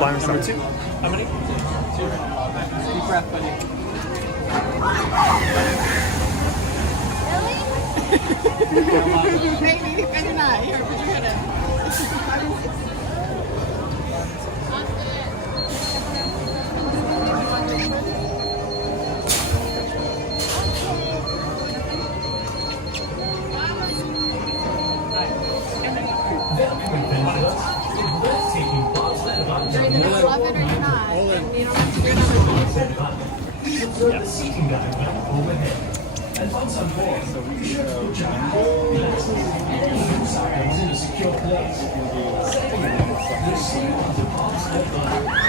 By myself. Two. How many? Two. Deep breath, buddy. Maybe, depending on here, but you're gonna. You're either gonna love it or you're not. You don't have to do it. Observe the seating diagram overhead. And once on board, be sure to put your glasses and inside in a secure place. Secondly, the seat departs left eye.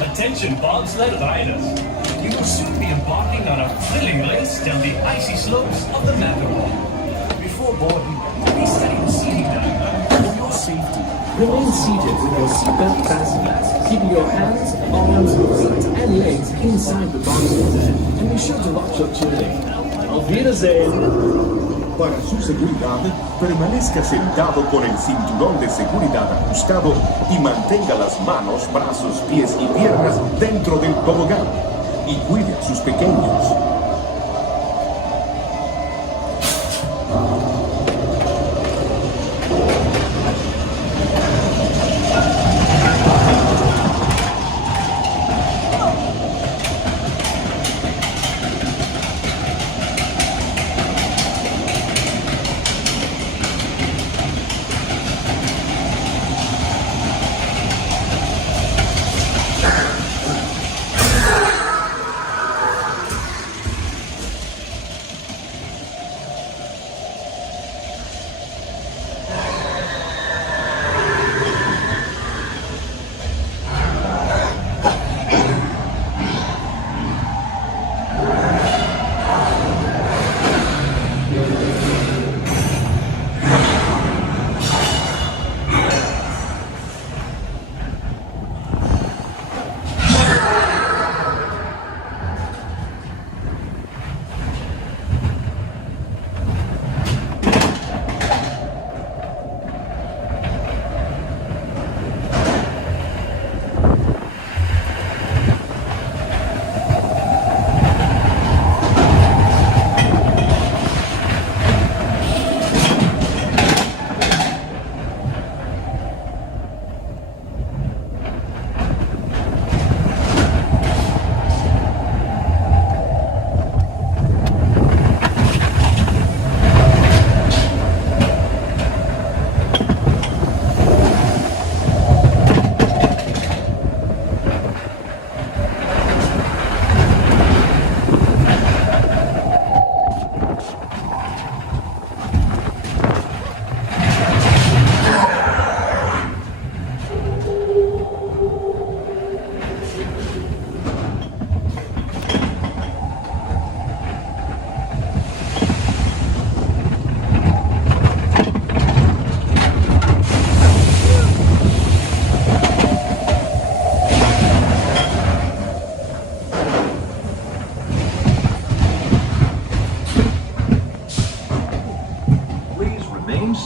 Attention bobsled riders. You will soon be embarking on a thrilling race down the icy slopes of the Matterhorn. Before boarding, please study the seating diagram for your safety. Remain seated with your seatbelt fastened, keeping your hands, arms, feet and legs inside the boxes. And be sure to lock your tunic. Auf Wiedersehen! Para su seguridad, permanezca sentado con el cinturón de seguridad ajustado y mantenga las manos, brazos, pies y piernas dentro del tobogán. Y cuide a sus pequeños.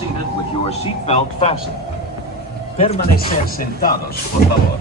seated with your seatbelt fastened. Permanecer sentados, por favor.